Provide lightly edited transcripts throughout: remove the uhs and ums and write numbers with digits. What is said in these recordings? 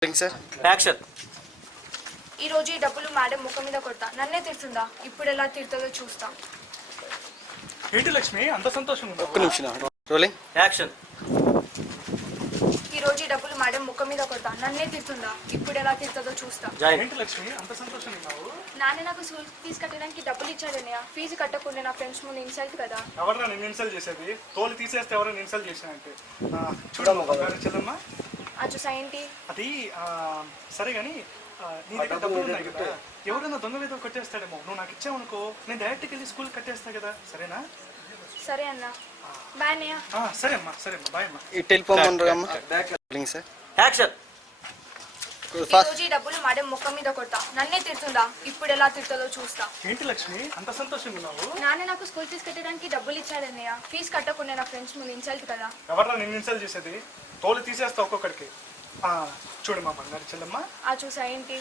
Sir action. ఈ రోజు ఈ డబ్బులు మేడం ముఖం మీద కొడతా, నన్నే తిడుతుందా, ఇప్పుడు ఎలా తిడుతుందో చూస్తా. ఏంటి లక్ష్మి అంత సంతోషంగా ఉందా? ఒక్క నిమిషం రోలింగ్ యాక్షన్. ఈ రోజు ఈ డబ్బులు మేడం ముఖం మీద కొడతా, నన్నే తిడుతుందా, ఇప్పుడు ఎలా తిడుతుందో చూస్తా. ఏంటి లక్ష్మి అంత సంతోషంగా ఉన్నావు? నాన్న నాకు స్కూల్ ఫీజు కట్టడానికి డబ్బులు ఇచ్చాడనయ్య. ఫీజు కట్టకుండా నా ఫ్రెండ్స్ ముందు ఇన్సల్ట్ కదా. ఎవరన్నా నేను ఇన్సల్ట్ చేసేది? తోలు తీసేస్తే ఎవరైనా ఇన్సల్ట్ చేసినంటే చూడమ్మా చదమ్మా. అది చూసా ఏంటి? అది సరే కానీ నీ దగ్గర డబ్బులు ఉన్నాయి కదా, ఎవరైనా దొంగ మీద కట్టేస్తాడేమో. నువ్వు నాకు ఇచ్చావనుకో, నేను డైరెక్ట్కి వెళ్ళి స్కూల్ కట్టేస్తా కదా, సరేనా? సరే అన్న, బాయ్ అన్నయ్య. సరే అమ్మా, సరే అమ్మా, బాయ్ అమ్మా. ఈ టెలిఫోన్ రోలింగ్ సార్ యాక్షన్. ఈ రోజు ఈ డబ్బులు మేడం ముఖం మీద కొడతా, నన్నే తిడుతుందా, ఇప్పుడు ఎలా తిడుతుందో చూస్తా. ఏంటి లక్ష్మి అంత సంతోషంగా ఉన్నావు? నాన్న నాకు స్కూల్ ఫీజు కట్టడానికి డబ్బులు ఇచ్చాడన్నయ్య. ఫీజు కట్టకుండా నా ఫ్రెండ్స్ ముందు ఇన్సల్ట్ కదా. ఎవరన్నా నేను ఇన్సల్ట్ చేసేది? తోలు తీసేస్తా ఒక్కొక్కడికి. చూడమ్మా బంగారు చెల్లమ్మ. అది చూసా ఏంటి?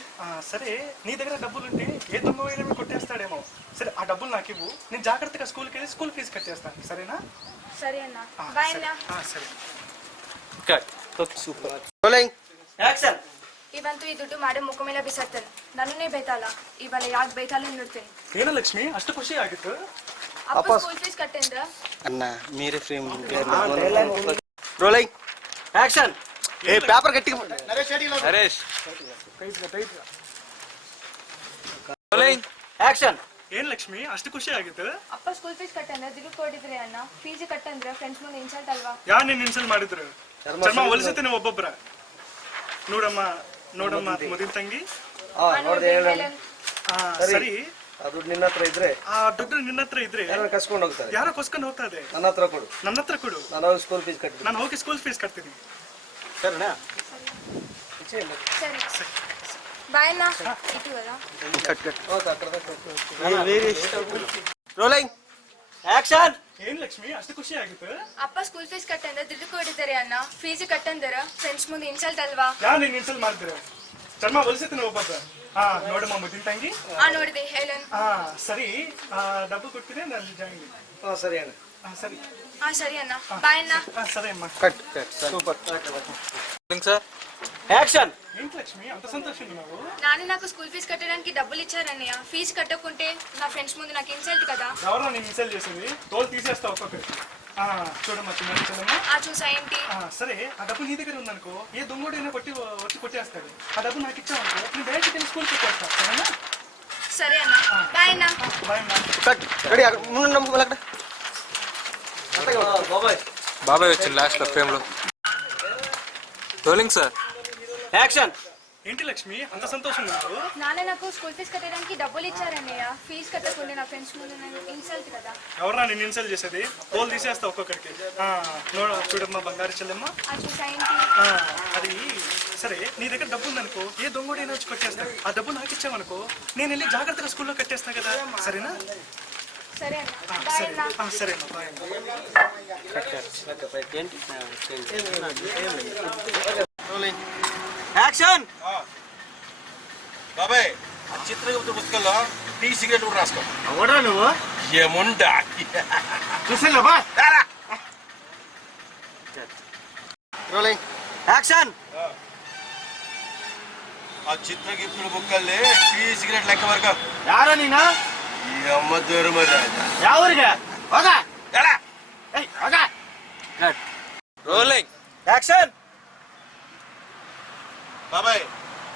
సరే నీ దగ్గర డబ్బులుంటే ఏ దొంగ వేరే కొట్టేస్తాడేమో. సరే ఆ డబ్బులు నాకు ఇవ్వు, నేను జాగ్రత్తగా స్కూల్కి వెళ్ళి స్కూల్ ఫీజు కట్టేస్తాను, సరేనా? సరే అన్న, బాయ్ అన్న. సరే ಸೂಪರ್ ರೋಲಿಂಗ್ యాక్షన్. ಇವಂತೂ ಈ ದುಡ್ಡು ಮೇಡಮ್ ಮುಖ ಮೇಲೆ ಬಿಸಾಡ್ತಾನೆ, ನನ್ನನ್ನೇ ಬೈತಾಳ. ಇವಾಗ ಯಾಕೆ ಬೈತಾಳೆ ನೋಡ್ತೇನೆ. ಏನ ಲಕ್ಷ್ಮಿ ಅಷ್ಟು ಖುಷಿ ಆಗಿತ್ತು? ಅಪ್ಪ ಸ್ಕೂಲ್ ಫೀಸ್ ಕಟ್ಟೇಂದ್ರ ಅಣ್ಣ మీరే ఫ్రేమ్ రోలింగ్ యాక్షన్. ఏ పేపర్ గట్టిగా నరేష్ రోలింగ్ యాక్షన్. ಏನ್ ಲಕ್ಷ್ಮಿ ಅಷ್ಟು ಖುಷಿ ಆಗಿತ್ತು? ಅಪ್ಪ ಸ್ಕೂಲ್ ಫೀಸ್ ಕಟ್ಟಂದ್ರೆ ದುಡ್ಡು ಕೊಟ್ಟಿದ್ರೆ ಅಣ್ಣ. ಫೀಸ್ ಕಟ್ಟಂದ್ರೆ ಫ್ರೆಂಡ್ಸ್ ಮುಂದೆ ಇನ್ಸಲ್ಟ್ ಅಲ್ವಾ? ಯಾರು ನಿನ್ನ ಇನ್ಸಲ್ಟ್ ಮಾಡಿದ್ರು? ಚರ್ಮ ಹೊಲಿಸುತ್ತೇನೆ ಒಬ್ಬೊಬ್ಬರ. ನೋಡಮ್ಮ ನೋಡಮ್ಮ ಮೊದಲ ತಂಗಿ. ಸರಿ, ದುಡ್ಡು ನಿನ್ನ ಹತ್ರ ಇದ್ರೆ, ಆ ದುಡ್ಡು ನಿನ್ನ ಹತ್ರ ಇದ್ರೆ ಕಸ್ಕೊಂಡು ಹೋಗ್ತಾರೆ. ಯಾರೋ ಕೊಸ್ಕೊಂಡು ಹೋಗ್ತಾ ಇದೆ. ನನ್ನ ಹತ್ರ ಕೊಡು, ನನ್ನ ಹತ್ರ ಕೊಡು, ನಾನು ಹೋಗಿ ಸ್ಕೂಲ್ ಫೀಸ್ ಕಟ್ಟಿ. ನಾನು ಹೋಗಿ ಸ್ಕೂಲ್ ಫೀಸ್ ಕಟ್ತೀನಿ. సరేనా? ಸರಿ ಬಾಯ್ ಅಣ್ಣ. ಇಟ್ಟು కదా. Cut cut rolling action. ಏನ್ ಲಕ್ಷ್ಮಿ ಅಷ್ಟು ಖುಷಿ ಆಗಿತ್ತು? ಅಪ್ಪ ಸ್ಕೂಲ್ ಫೀಸ್ ಕಟ್ಟಂದ್ರೆ ದುಡ್ಡು ಕೊಟ್ಟಿದ್ದಾರೆ ಅಣ್ಣ. ಫೀಸ್ ಕಟ್ಟಂದ್ರೆ ಫ್ರೆಂಡ್ಸ್ ಮುಂದೆ ಇನ್ಸಲ್ಟ್ ಅಲ್ವಾ? ಯಾರು ನಿನ್ನ ಇನ್ಸಲ್ಟ್ ಮಾಡಿದ್ರು? ಚರ್ಮ ಹೊಲಿಸುತ್ತೇನೆ ಒಬ್ಬೊಬ್ಬ. ನೋಡಮ್ಮ ಮೊದಲ ತಂಗಿ. ನೋಡಿದೆ ಹೇಳನ್. ಸರಿ, ಡಬ್ಬು ಕೊಡ್ತೀನಿ, ನಾನು ಜಾಯಿನ್. ಸರಿ ಅಣ್ಣ. ಸರಿ ಸರಿ ಅಣ್ಣ, ಬಾಯ್ ಅಣ್ಣ. ಸರಿ ಅಮ್ಮ. Cut cut super rolling sir action. ఏంటి లక్ష్మి అంత సంతోషంగా ఉన్నావు? నాన్న నాకు స్కూల్ ఫీజు కట్టడానికి డబ్బులు ఇచ్చారన్నయ్య. ఫీజు కట్టకుంటే నా ఫ్రెండ్స్ ముందు నాకు ఇన్సల్ట్ కదా. ఎవరో నేను ఇన్సల్ట్ చేసింది? తోలు తీసేస్తా ఒక్కొక్కరికి. చూడమ్మా చిన్న చెల్లమ్మ. చూసా ఏంటి? సరే ఆ డబ్బు నీ దగ్గర ఉందనుకో, ఏ దొంగోడైనా వచ్చి కొట్టేస్తాడు. ఆ డబ్బు నాకు ఇచ్చావనుకో, నేను డైరెక్ట్ వెళ్ళి స్కూల్కి వచ్చేస్తా, సరేనా? సరే అన్న, బాయ్ అన్న. బాయ్ అమ్మా. కట్ రెడీ ముందు నమ్ముకోవాలి అక్కడ బాబాయ్ వచ్చింది లాస్ట్ లో ఫ్రేమ్ లో. Rolling sir. యాక్షన్. ఏంటి లక్ష్మి అంత సంతోషంగా ఉన్నావు? నాన్న నాకు స్కూల్ ఫీజు కట్టడానికి డబ్బులు ఇచ్చారన్నయ్య. ఫీజు కట్టకుండా నా ఫ్రెండ్స్ ముందు నన్ను ఇన్సల్ట్ కదా. ఎవరన్నా నేను ఇన్సల్ట్ చేసేది? తోలు తీసేస్తా ఒక్కొక్కరికి. చూడమ్మా బంగారు చెల్లెమ్మ. చూసా ఏంటి? అది సరే, నీ దగ్గర డబ్బు ఉందనుకో, ఏ దొంగోడైనా వచ్చి కొట్టేస్తాడు. ఆ డబ్బు నాకు ఇచ్చావనుకో, నేను వెళ్ళి జాగ్రత్తగా స్కూల్లో కట్టేస్తా కదా, సరేనా? సరే అన్న, బాయ్ అన్న. సరే అమ్మా, బాయ్ అమ్మా. Rolling action. బాబాయ్ ఆ చిత్రగుప్త పుస్తకంలో టీ సిగరెట్ కూడా రాసుకో. ఎవడ్రా నువ్వు? ఏముండా చూసావా? Rolling action. ఆ చిత్రగుప్తుడు బుక్కల్ని టీ సిగరెట్ లెక్క వరకు యారా నీనా? ఈ అమ్మ దూరం యావరిగా? ఓగా. Rolling action. బాబాయ్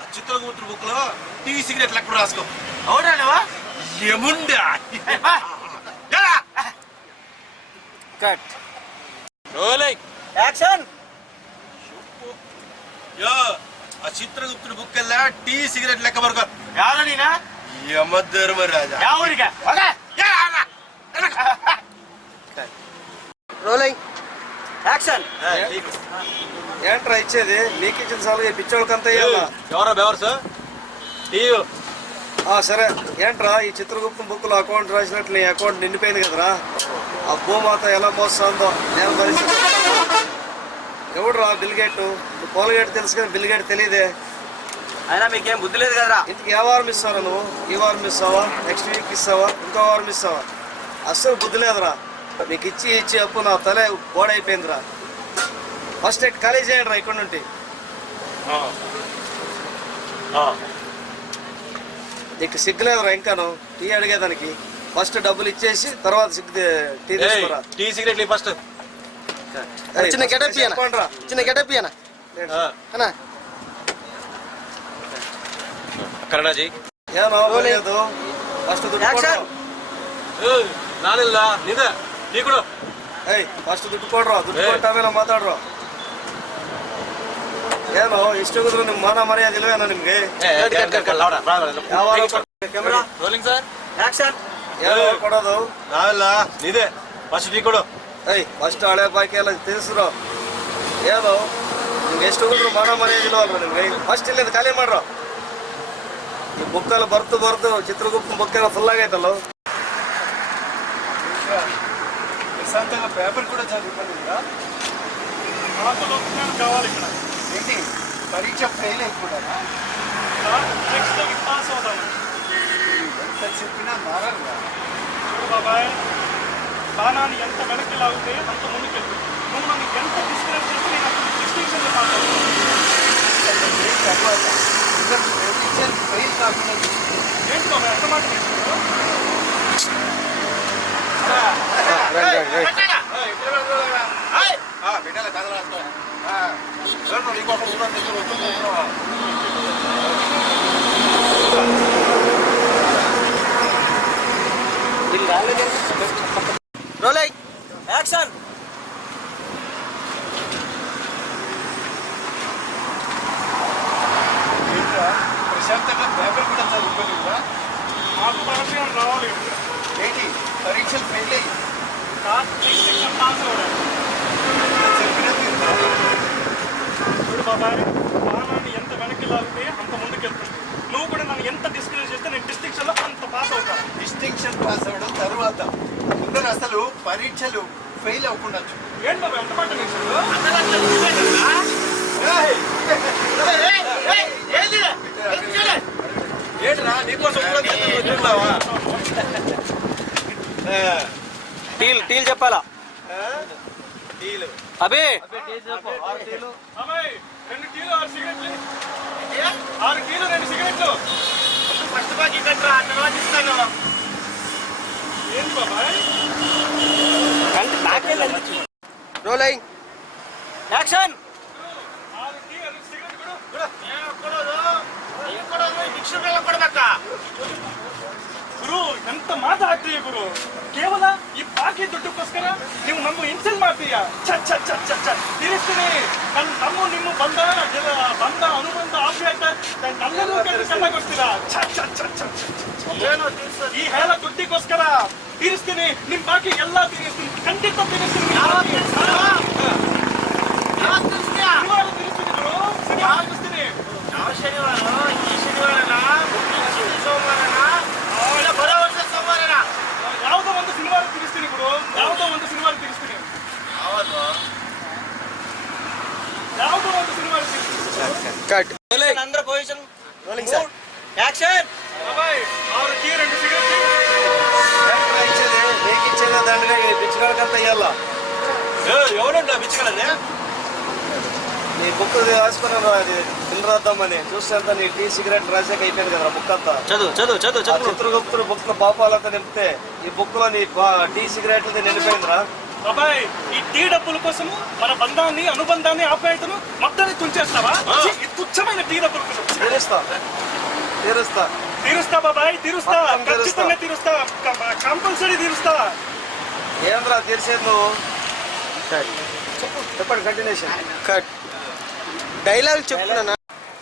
ఆ చిత్రగుప్తుడు బుక్ లో టీ సిగరెట్ లెక్క రాసుకో. ఎవడ్రా నువ్వు? ఏముండా కట్ రోలింగ్ యాక్షన్. యో ఆ చిత్రగుప్తుడు బుక్కల్లా టీ సిగరెట్ లెక్క వరకు యారా నీనా? ఈ అమ్మ దూరం రాజా. యావరిగా? ఓగా. Rolling action. ఏంట్రా ఇచ్చేది? నీకు ఇచ్చిన సార్లు పిచ్చోళ్ళకంతా ఇవ్వాలా? ఎవరా బెవర్స్? టీయు. సరే ఏంట్రా ఈ చిత్రగుప్తం బుక్ లో అకౌంట్ రాసినట్లు నీ అకౌంట్ నిండిపోయింది కదరా. ఆ భూమాత ఎలా మోస్తుందో నేను పరిస్థితి. ఎవడురా బిల్గేట్? కోల్గేట్ తెలుసు కానీ బిల్గేట్ తెలియదే. అయినా మీకేం బుద్ధి లేదు కదరా. ఇంటికి ఏ వారం ఇస్తారా నువ్వు? ఈ వారం ఇస్తావా? నెక్స్ట్ వీక్ ఇస్తావా? ఇంకో వారం ఇస్తావా? అస్సలు బుద్ధి లేదురా. నీకు ఇచ్చి అప్పు నా తలే గోడ అయిపోయిందిరా. ఫస్ట్ ఎయిడ్ ఖాళీ చేయండి రా ఇక్కడ నుండి. నీకు సిగ్గులేదురా ఇంకాను టీ అడిగేదానికి ఫస్ట్ డబ్బులు ఇచ్చేసి తర్వాత టీ తీసుకురా. టీ సిగరెట్లు ఫస్ట్. చిన్న గెటప్ ఇయ్యనా? చెప్పండిరా. చిన్న గెటప్ ఇయ్యనా? అన్నా కరణాజీ ಏನೋ ಒಳ್ಳೆಯದು ಫಸ್ಟ್ ದುಡ್ಡು ಕೊಡ್ರೋ. ನಾನಿಲ್ಲ ನೀನು ಟೀ ಕೊಡು. ಏಯ್ ಫಸ್ಟ್ ದುಡ್ಡು ಕೊಡ್ರೋ, ದುಡ್ಡು ಕೊಟ್ಟ ಆಮೇಲೆ ಮಾತಾಡ್ರೋ. ಏನೋ ಇಷ್ಟಿದ್ರು ನಿಮ್ ಮಾನ ಮರ್ಯಾದಿಲ್ವೇನೋ ನಿಮ್ಗೆ? Camera rolling sir, action. ಏನೋ ಕೊಡೋದು? ನಾವಿಲ್ಲ ನೀನೇ ಫಸ್ಟ್ ಟೀ ಕೊಡು. ಏಯ್ ಫಸ್ಟ್ ಹಳೆ ಬಾಕಿ ಎಲ್ಲ ತೀರಿಸ್ರು. ಏನು ನಿಮ್ಗೆ ಎಷ್ಟು ಹೋದ್ರು ಮಾನ ಮರ್ಯಾದಿಲ್ವಲ್ವ ನಿಮ್ಗೆ? ಫಸ್ಟ್ ಇಲ್ಲಿಂದ ಖಾಲಿ ಮಾಡ್ರೋ. ಈ ಬುಕ್ಕೆಲ್ಲ ಬರ್ತು ಚಿತ್ರಗುಪ್ತ ಬುಕ್ಕೆಲ್ಲ ಫುಲ್ ಆಗೈತಲ್ಲ. ప్రశాంతంగా పేపర్ కూడా చదువుకోలేదురా. ఆత్మలోకం కావాలి ఇక్కడ. ఏంటి పరీక్ష ఫెయిల్ అయిపోతారా? నెక్స్ట్ పాస్ అవుతాను. ఎంత చెప్పినా మారరుగా. చూడు బాబాయ్, బాణాన్ని ఎంత వెనక్కి లాగితే అంత ముందుకెళ్తుంది. నువ్వు నన్ను ఎంత డిస్కరేజ్ చేస్తే నేను అప్పుడు డిస్టింక్షన్లో పాస్ అవుతాను. ఫెయిల్ కాకుండా ఏంటి బాబాయ్ ఎంత మాట తీసుకున్నావు? Rolling action. ప్రశాంతంగా పేపర్ కూడా చదువుకోలేదురా. మాకు పరీక్ష రావాలి. ఏంటి పరీక్షలు ఫెయిల్ అయ్యి డిస్టింక్షన్ పాస్ అవ్వడానికి. చూడు బాబాయ్, బాణాన్ని ఎంత వెనక్కి లాగితే అంత ముందుకెళ్తుంది. నువ్వు కూడా నన్ను ఎంత డిస్కరేజ్ చేస్తే నేను డిస్టింక్షన్లో అంత పాస్ అవుతాను. డిస్టింక్షన్ పాస్ అవ్వడం తర్వాత ముందర అసలు పరీక్షలు ఫెయిల్ అవ్వకుండా చూడు. ఏంటి బాబాయ్ ఎంత మాట తీసుకున్నావు? ఏంట్రా నీకోసం కూడా వచ్చిన్నావా? టీలు చెప్పాలా? టీలు అబే అబ్బాయి 2 టీలు 6 సిగరెట్లు. 6 టీలు 2 సిగరెట్లు. ఫస్ట్ బాకీ కట్టరా, తర్వాత ఇస్తాను. ఏంటి బాబాయ్? Rolling action. 6 టీ 2 సిగరెట్ కూడా. ಗುರು ಎಂತ ಮಾತಾಡ್ತೀಯ ಗುರು? ಕೇವಲ ಈ ಬಾಕಿ ದುಡ್ಡಕ್ಕೋಸ್ಕರ ನೀವು ನಮ್ಮ ಇನ್ಸಲ್ಟ್ ಮಾಡ್ತೀಯ. ತೀರಿಸ್ತೀನಿ. ನಮ್ಮ ನಿಮ್ಮ ಬಂದ ಅನುಬಂಧ ಆಪ್ಯಾಯತೆ ನನ್ನೆಲ್ಲೂ ಕಣ್ಣಾಗೋಸ್ತೀರಾ? ಈ ಹೇಳ ದುಡ್ಡಿಗೋಸ್ಕರ ತೀರಿಸ್ತೀನಿ. ನಿಮ್ ಬಾಕಿ ಎಲ್ಲ ತೀರಿಸ್ತೀನಿ, ಖಂಡಿತ ತೀರಿಸ್ತೀನಿ. ಶನಿವಾರ ತೀರಿಸ್ತೀನಿ ಗುರು, ಶನಿವಾರ ತೀರಿಸ್ತೀನಿ. ಯಾವುದೋ ಒಂದು ಸಿನಿಮಾರು ತಿರ್ಸ್ತೀನಿ ಗುರು, ಯಾವುದೋ ಒಂದು ಸಿನಿಮಾರು ತಿರ್ಸ್ತೀನಿ. ಯಾವುದೋ ಒಂದು ಸಿನಿಮಾರು ತಿರ್ಸ್ತೀನಿ. ಕಟ್ అందరూ పొజిషన్ రోలింగ్ సార్. యాక్షన్. బాబాయ్ 6 టీ 2 సిగరెట్. ఇచ్చేది నీకు ఇచ్చేది దండగా పిచ్చికాడకంతా ఇయ్యాల. ఎవరుంటా పిచ్చుకలనే? నీ బుక్ రాసుకున్నాను అది బిల్ రాద్దామని చూస్తే నీ టీ సిగరెట్ రాసాక అయిపోయింది కదా బుక్ అంతా. చదువు చిత్రగుప్తుడు బుక్ లో పాపాలంతా నింపితే ఈ బుక్ లో నీ టీ సిగరెట్లు నిండిపోయిందిరా. బాబాయ్, ఈ టీ డబ్బుల కోసము మన బంధాన్ని, అనుబంధాన్ని, ఆప్యాయతను మొత్తాన్ని తుంచేస్తావా? ఈ తుచ్చమైన టీ డబ్బుల కోసం తీరుస్తా బాబాయ్, తీరుస్తా. ఖచ్చితంగా తీరుస్తా, కంపల్సరీ తీరుస్తా. ఏంద్రా తీర్చేది నువ్వు? చెప్పండి కంటిన్యూషన్. కట్ డైలాగ్ చెప్తున్నా.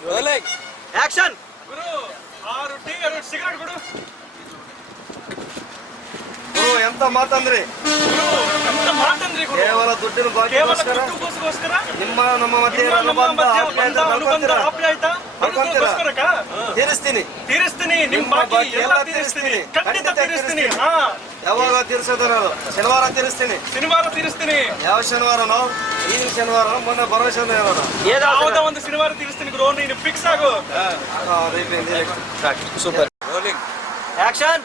Rolling action. గురు 6 టీ 2 సిగరెట్ గురు. నువ్వు ఎంత ಮಾತಂದ್ರಿ? ఎంత మాటంದ್ರಿ ಗುರು? ಕೇವಲ ದುಡ್ಡಿನ ಬಾಕಿಗೋಸ್ಕರ ನಿಮ್ಮ ನಮ್ಮ ಮಧ್ಯೆ ಅನುಬಂಧ ಆಪ್ಯಾಯತೆ ಕಳ್ಕೊಂತೀರಾ? ತೀರಿಸ್ತೀನಿ. ನಿಮ್ಮ ಬಾಕಿ ಎಲ್ಲ ತೀರಿಸ್ತೀನಿ, ಖಂಡಿತ ತೀರಿಸ್ತೀನಿ. ಯಾವಾಗ ತೀರಿಸೋದು? ಶನಿವಾರ ತೀರಿಸ್ತೀನಿ. ಯಾವ ಶನಿವಾರನೋ? ಈ ಶನಿವಾರ ಮೊನ್ನೆ ಬರೋ ಶನಿವಾರ ಯಾವುದೋ ಒಂದು ಶನಿವಾರ ತೀರಿಸ್ತೀನಿ ಗುರು, ನೀನು ಫಿಕ್ಸ್ ಆಗು. సూపర్. Rolling action.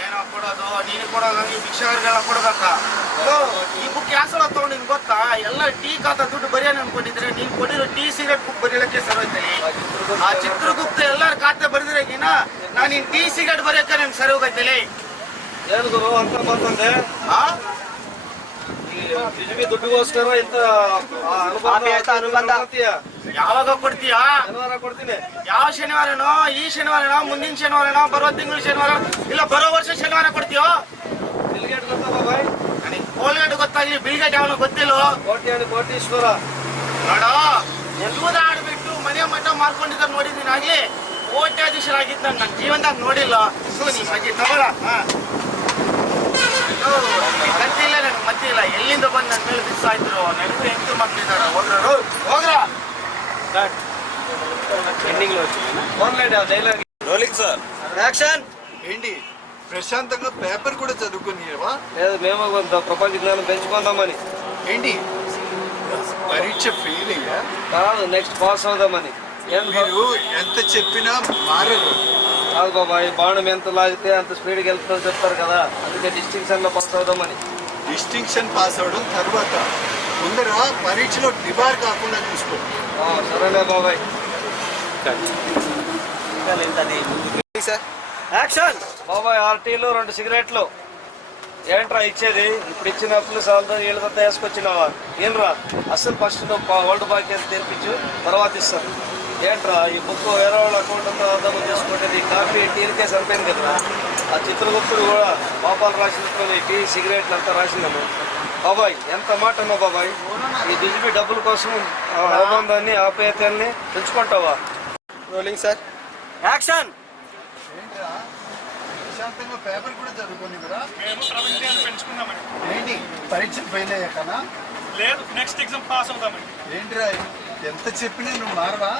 ಏನೋ ಕೊಡೋದು ನೀನು ಕೊಡೋದು ಈ ಭಿಕ್ಷಾವರಿಗೆಲ್ಲ ಕೊಡ್ಬೇಕ ಈ ಬುಕ್ ಯಾಸಲ ತಗೊಂಡಿನ್ ಗೊತ್ತಾ ಎಲ್ಲ ಟೀ ಖಾತಾ ದುಡ್ಡು ಬರೆಯೋಣ ಅನ್ಕೊಂಡಿದ್ರೆ ನೀನ್ ಕೊಟ್ಟಿರೋ ಟೀ ಸಿಗರೇಟ್ ಬುಕ್ ಬರೀಳಕ್ಕೆ ಸರೋಯ್ತೀನಿ ಆ ಚಿತ್ರಗುಪ್ತ ಎಲ್ಲರ ಖಾತೆ ಬರೆದಿರಕಿನ ನಾನು ನಿನ್ ಟೀ ಸಿಗರೇಟ್ ಬರೆಯಕ್ಕೆ ನನ್ಗೆ ಸರಿ ಹೋಗೈತಿಲಿ ಏನು ಗುರು ಅಂತ ಬಂತಂದೆ ಬಿಜೆಪಿ ದುಡ್ಡಿಗೋಸ್ಕರ ಇಂತ ಅನುಬಂಧ. ಯಾವಾಗ ಕೊಡ್ತೀಯಾ ಶನಿವಾರ ಕೊಡ್ತೀನಿ. ಯಾವ ಶನಿವಾರನೋ ಈ ಶನಿವಾರನೋ ಮುಂದಿನ ಶನಿವಾರನೋ ಬರೋ ತಿಂಗಳ ಶನಿವಾರ ಇಲ್ಲ ಬರೋ ವರ್ಷ ಶನಿವಾರ ಕೊಡ್ತೀಯೋ ಬಿಲ್ಗೇಟ್ ಗೊತ್ತಾ ಬಾಯ್? ನನಗೆ ಕೋಲ್ಗೇಟ್ ಗೊತ್ತಾಗ್ಲಿ ಬಿಲ್ಗೇಟ್ ಯಾವನು ಗೊತ್ತಿಲ್ಲೋ ಕೋಟೀಶ್ವರ ನೋಡೋ ಜೂದ ಆಡ್ಬಿಟ್ಟು ಮನೆ ಮಠ ಮಾರ್ಕೊಂಡಿದ್ದ ನೋಡಿದ್ದೀನಿ ಆಗ್ಲಿ ಕೋಟ್ಯಾಧೀಶರಾಗಿದ್ದ ನನ್ನ ಜೀವನದಾಗ ನೋಡಿಲ್ಲ ನಿಮ್ಮ ಅಜ್ಜಿ ತಗೊಳ ಗತ್ತಿಲ್ಲ ನನ್ಗೆ ಮತ್ತಿಲ್ಲ ಎಲ್ಲಿಂದ ಬಂದು ನನ್ನ ಮೇಲೆ ಬಿಸಾಯ್ತು ನನಗೂ ಹೆಂಡತಿ ಮಕ್ಕಳಿದ್ದಾರೆ ಹೋಗ್ರ డైలాగ్ రోలింగ్ సార్ యాక్షన్ ఏంటి ప్రశాంతంగా పేపర్ కూడా చదువుకునేవా లేదు మేము కొంత ప్రపంచ జ్ఞానం పెంచుకుందామని ఏంటి పరీక్ష ఫెయిల్ అయ్యా కాదు నెక్స్ట్ పాస్ అవుదామని మీరు ఎంత చెప్పినా మారరు కాదు బాబాయ్ బాణం ఎంత లాగితే అంత స్పీడ్కి వెళ్తుందని చెప్తారు కదా అందుకే డిస్టింక్షన్లో పాస్ అవుదామని డిస్టింక్షన్ పాస్ అవడం తర్వాత ముందర పరీక్షలో డిబార్ కాకుండా చూసుకో సరేలే బాబాయ్ సార్ యాక్షన్ బాబాయ్ 6 టీలు 2 సిగరెట్లు ఏంట్రా ఇచ్చేది ఇప్పుడు ఇచ్చిన అప్పులు సార్లు వీళ్ళతో వేసుకొచ్చినావా ఏంట్రా అసలు ఫస్ట్ వరల్డ్ బ్యాంక్ అని తెరిపించు తర్వాత ఇస్తాను ఏంట్రా ఈ బుక్ వేరే వాళ్ళ అకౌంట్ అంతా అర్థం చేసుకుంటే ఈ కాఫీ టీలకే సరిపోయింది కదా ఆ చిత్రగుప్తుడు కూడా పాపాలు రాసినట్టు టీ సిగరెట్లు అంతా రాసిందను బాబాయ్ ఎంత మాట అన్నావు బాబాయ్ ఈ బిజిబి డబ్బుల కోసం అనుబంధాన్ని ఆప్యాయతల్ని పెంచుకుంటావా రోలింగ్ సార్ యాక్షన్ ఏంట్రా ప్రశాంతంగా పేపర్ కూడా చదువుకోనివరా మేము ప్రపంచాన్ని పెంచుకున్నామని. ఏంటి పరీక్ష ఫెయిల్ అయ్యాకనా లేదు నెక్స్ట్ ఎగ్జామ్ పాస్ అవుతామని. ఏంట్రా ఎంత చెప్పినా నువ్వు మారవా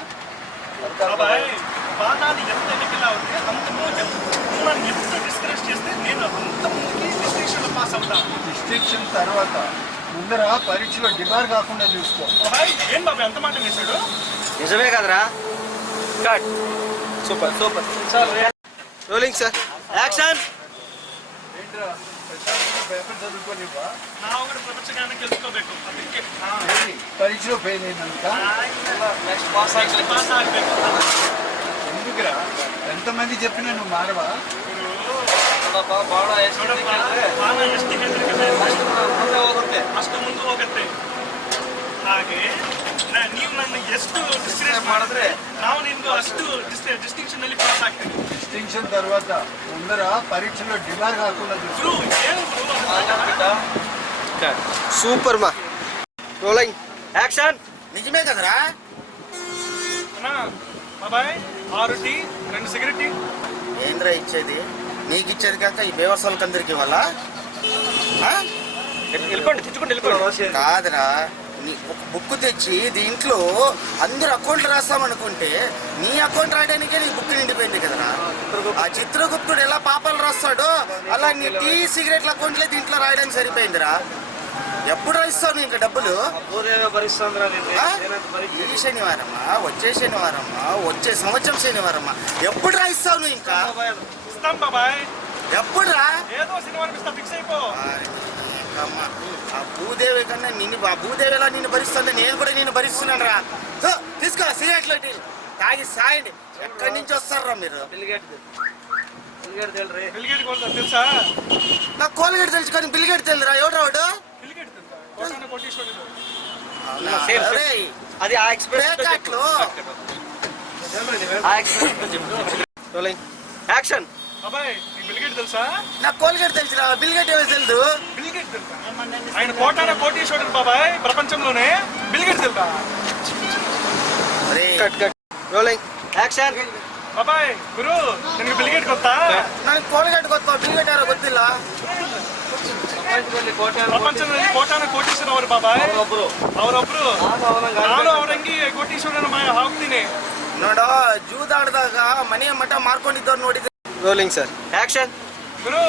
బాబాయ్ బాధాన్ని ఎంత ఎన్నికలా ఉంటే అంత ముందు నువ్వు నన్ను ఎంత డిస్కరేజ్ చేస్తే నేను అంత ముందుకి డిస్టింక్షన్లో పాస్ అవుతాను. డిస్టింక్షన్ తర్వాత ముందర పరీక్షలో డిబార్ కాకుండా చూసుకో బాబాయ్ ఏం బాబాయ్ అంత మాట వేసాడు. నిజమే కదరా cut super super sir rolling sir action ఏంట్రా ప్రశాంతంగా పేపర్ చదువుకోనివ్వా నా ఒకటి ప్రపంచగానే తెలుసుకోಬೇಕು ಅದಕ್ಕೆ ఏంటి పరీక్షలో ఫెయిల్ అయినందుక నెక్స్ట్ పాస్ పాస్ ಆಗಬೇಕು. ఎందుకురా ఎంతమంది చెప్పినా నువ్వు మారవా ಬಾಣ ಎಷ್ಟು ಬಾಣ ಎಷ್ಟು ಹೆದರಿಕೆ ಮುಂದೆ ಹೋಗುತ್ತೆ ಅಷ್ಟು ಮುಂದೆ ಹೋಗುತ್ತೆ. ಹಾಗೆ ನೀವು ನನ್ನ ಎಷ್ಟು ಡಿಸ್ಕರೇಜ್ ಮಾಡಿದ್ರೆ ನಾವು ನಿಮ್ಗೆ ಅಷ್ಟು ಡಿಸ್ಟಿಂಕ್ಷನ್ ಅಲ್ಲಿ ಪಾಸ್ ಆಗ್ತೀವಿ. డిస్టింక్షన్ తర్వాత ముందర పరీక్షలో డిబార్ కాకుండా చూసుకో ಏನು సూపర్ మా రోలింగ్ యాక్షన్ నిజమే కదరా అన్నా బాబాయ్ 6 టీ 2 సిగరెట్ టీ ఏంద్రా ఇచ్చేది నీకు ఇచ్చేది కాక ఈ బేవర్సాలకు అందరికి ఇవ్వాలా వెళ్ళిపోండి తిట్టుకుంటూ వెళ్ళిపోండి. కాదురా నీ ఒక బుక్ తెచ్చి దీంట్లో అందరు అకౌంట్లు రాస్తామనుకుంటే నీ అకౌంట్ రాయడానికే నీ బుక్ నిండిపోయింది కదరా ఆ చిత్రగుప్తుడు ఎలా పాపాలు రాస్తాడో అలా నీ టీ సిగరెట్ల అకౌంట్లే దీంట్లో రాయడానికి సరిపోయిందిరా ఎప్పుడు రాయిస్తావు ఇంకా డబ్బులు భూదేవి భరిస్తుందిరా ఆ? ఈ శనివారమ్మా వచ్చే శనివారమ్మా వచ్చే సంవత్సరం శనివారమ్మా ఎప్పుడు రాయిస్తావు నువ్వు ఇంకా ఇస్తాం బాబాయ్. ఎప్పుడు రా ఏదో సినిమాని ఇస్తా ఫిక్స్ అయిపో. అమ్మా, ఆ భూదేవి కన్నా ఆ భూదేవి ఎలా నిన్ను భరిస్తుంది నేను కూడా నిన్ను భరిస్తున్నాను రా తీసుకో సిగరెట్లు తాగి సాయండి ఎక్కడి నుంచి వస్తారా మీరు బిల్గేట్ తెలుసు బిల్గేట్ తెలుసా? నాకు కోల్గేట్ తెలుసు కానీ బిల్గేట్ తెలుదురా ఎవడు రావాడు బిల్గేట్ తెలుసా? కోటాన కోటీశ్వరుడు. అది ఆ ఎక్స్ప్రెస్ రోలింగ్ యాక్షన్ బాబాయ్ నీకు బిల్గేట్ తెలుసా? నాకు కోల్గేట్ తెలుసురా బిల్గేట్ ఏమో తెలుదు బిల్గేట్ తెలుసా? ఆయన కోటాన కోటీశ్వరుడు బాబాయ్ ప్రపంచంలోనే. బిల్గేట్ తెలుసా? కట్ కట్ రోలింగ్ యాక్షన్ ಬಾಬಾಯ್ ಗುರು ನಿನಗೆ ಬಿಲ್ಗೇಟ್ ಗೊತ್ತಾ? ನನಗೆ ಕೋಲ್ಗೇಟ್ ಗೊತ್ತಾ ಬಿಲ್ಗೇಟ್ ಯಾರೋ ಗೊತ್ತಿಲ್ಲ ಪ್ರಪಂಚದಲ್ಲಿ ಕೋಟಾನ ಕೋಟೀಶ್ವರ ಅವರು ಬಾಬಾಯ್ ಅವರೊಬ್ರು. ನಾನು ಅವರಂಗಿ ಕೋಟೀಶ್ವರನ ಹೋಗ್ತೀನಿ. ನೋಡೋ ಜೂದಾಡ್ದಾಗ ಮನೆಯ ಮಠ ಮಾರ್ಕೊಂಡಿದ್ದವ್ರು ನೋಡಿದ್ರೆ రోలింగ్ సార్ యాక్షన్ ಗುರು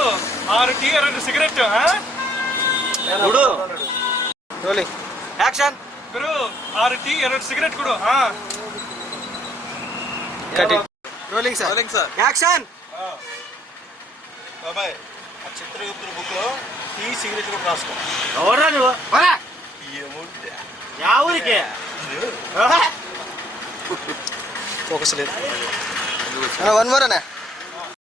6 ಟೀ 2 ಸಿಗರೆಟ್ గుడు రోలింగ్ యాక్షన్ ಗುರು 6 ಟೀ 2 ಸಿಗರೆಟ್ ಕೊಡು. కట్ రోలింగ్ సార్ యాక్షన్ బాబాయ్ ఆ చిత్రగుప్తుడి బుక్ లో టీ సిగరెట్ కూడా రాసుకో. ఎవరా నువ్వు ఏముంటే యా ఊరికి ఫోకస్ లేదు 1 more అన్న